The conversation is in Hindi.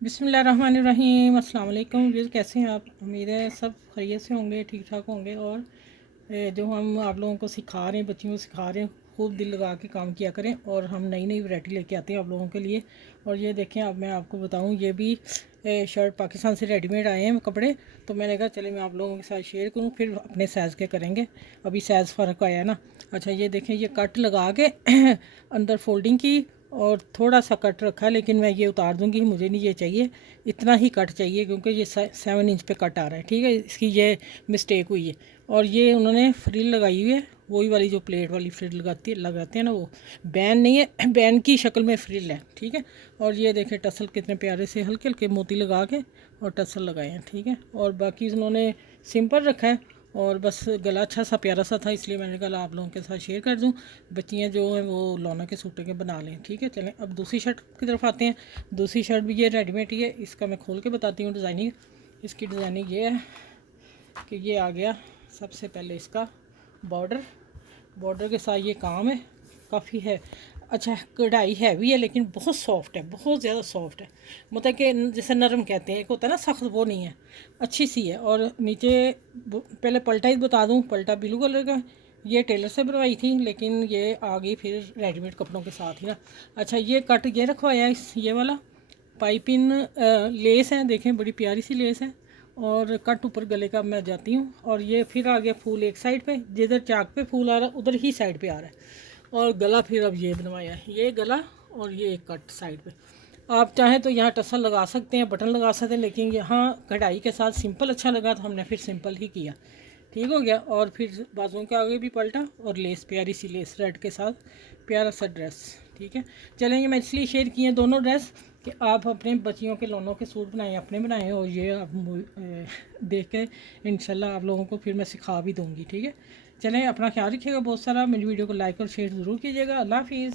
बिस्मिल्लाहिर्रहमानिर्रहीम अस्सलाम वालेकुम। व्यूज़ कैसे हैं आप? उम्मीद है सब खैरियत से होंगे, ठीक ठाक होंगे। और जो हम आप लोगों को सिखा रहे हैं, बच्चियों को सिखा रहे हैं, खूब दिल लगा के काम किया करें। और हम नई नई वैरायटी लेके आते हैं आप लोगों के लिए। और ये देखें, अब मैं आपको बताऊं, ये भी शर्ट पाकिस्तान से रेडीमेड आए हैं कपड़े। तो मैंने कहा चले मैं आप लोगों के साथ शेयर करूं, फिर अपने साइज़ के करेंगे। अभी साइज़ फ़र्क आया ना। अच्छा, ये देखें, ये कट लगा के अंदर फोल्डिंग की और थोड़ा सा कट रखा है, लेकिन मैं ये उतार दूंगी, मुझे नहीं ये चाहिए। इतना ही कट चाहिए क्योंकि ये 7 इंच पे कट आ रहा है। ठीक है, इसकी ये मिस्टेक हुई है। और ये उन्होंने फ्रिल लगाई हुई है, वही वाली जो प्लेट वाली फ्रिल लगाते हैं ना, वो बैन नहीं है, बैन की शक्ल में फ्रिल है। ठीक है। और ये देखें टसल कितने प्यारे से हल्के हल्के मोती लगा के और टसल लगाए हैं। ठीक है। और बाकी उन्होंने सिंपल रखा है। और बस गला अच्छा सा प्यारा सा था, इसलिए मैंने कहा आप लोगों के साथ शेयर कर दूं। बच्चियाँ जो हैं वो लौना के सूटे के बना लें। ठीक है, चलें अब दूसरी शर्ट की तरफ आते हैं। दूसरी शर्ट भी ये रेडीमेड ही है। इसका मैं खोल के बताती हूँ डिज़ाइनिंग। इसकी डिज़ाइनिंग ये है कि ये आ गया सबसे पहले इसका बॉर्डर। बॉर्डर के साथ ये काम है, काफ़ी है। अच्छा, कढ़ाई हैवी है लेकिन बहुत सॉफ्ट है, बहुत ज़्यादा सॉफ्ट है। मतलब कि जैसे नरम कहते हैं, एक होता है ना सख्त, वो नहीं है, अच्छी सी है। और नीचे पहले पल्टा ही बता दूं, पल्टा ब्लू कलर का। ये टेलर से बनवाई थी, लेकिन ये आ गई फिर रेडीमेड कपड़ों के साथ ही ना। अच्छा, ये कट ये रखवाया इस ये वाला पाइपिंग लेस है, देखें बड़ी प्यारी सी लेस है। और कट ऊपर गले का मैं जाती हूँ। और ये फिर आ गया फूल एक साइड पे, जिधर चाक पे फूल आ रहा है उधर ही साइड पे आ रहा है। और गला फिर अब ये बनवाया है, ये गला और ये एक कट साइड पे। आप चाहें तो यहाँ टसल लगा सकते हैं, बटन लगा सकते हैं, लेकिन यहाँ कढ़ाई के साथ सिंपल अच्छा लगा तो हमने फिर सिंपल ही किया। ठीक हो गया। और फिर बाजुओं के आगे भी पलटा और लेस, प्यारी सी लेस रेड के साथ, प्यारा सा ड्रेस। ठीक है, चलेंगे। मैं इसलिए शेयर किए दोनों ड्रेस कि आप अपने बच्चियों के लोनों के सूट बनाएं, अपने बनाएं। और ये आप देख के इंशाल्लाह आप लोगों को फिर मैं सिखा भी दूँगी। ठीक है, चलें, अपना ख्याल रखिएगा बहुत सारा। मेरी वीडियो को लाइक और शेयर ज़रूर कीजिएगा। अल्लाह हाफिज़।